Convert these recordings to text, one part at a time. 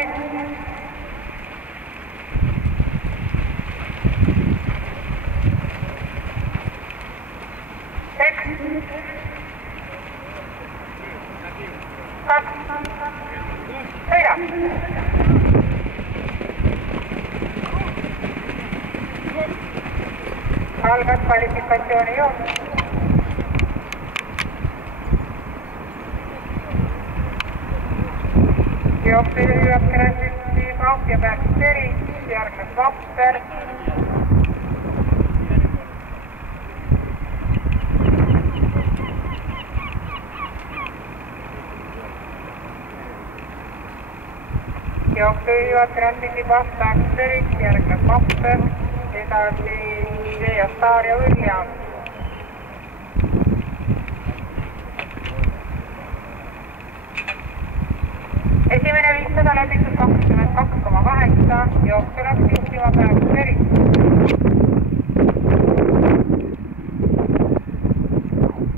Backstreet. Algas kvalifikatsiooni joon. Jooksujuhijad Krasnitsi, Vahv ja Backsteri, järgnes Vahver. Jooksujuhijad Krasnitsi, Vahv, Backsteri, järgnes Vahver. Edasi Zee Star ja William. Esimene 500 läbitud 22,8, jooksu läks juhtima Backsteri.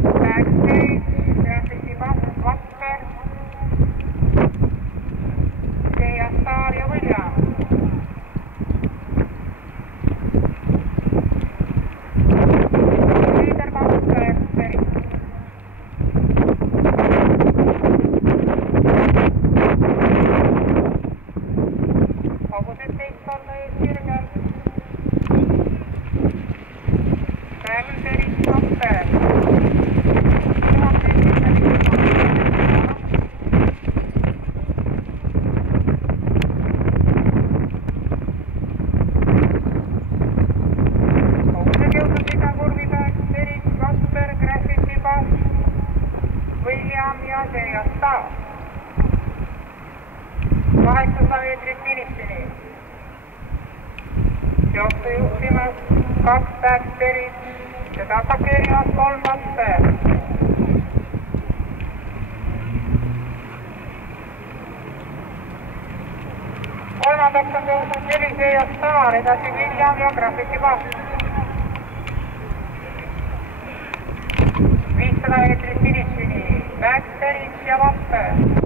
Backsteri, Krasnitsi, Vahver, Zee Star ja William. William ja Zee Star. 800 meetrit finishini. Jooksu juhtimas 2 Backsterit ja tasakeerimas 3 Vahver. Kolmandaks on tõusnud 4 Zee Star, edasi William ja Graffiti Vahv. 500 meetrit finishini. Backsterit ja Vahver.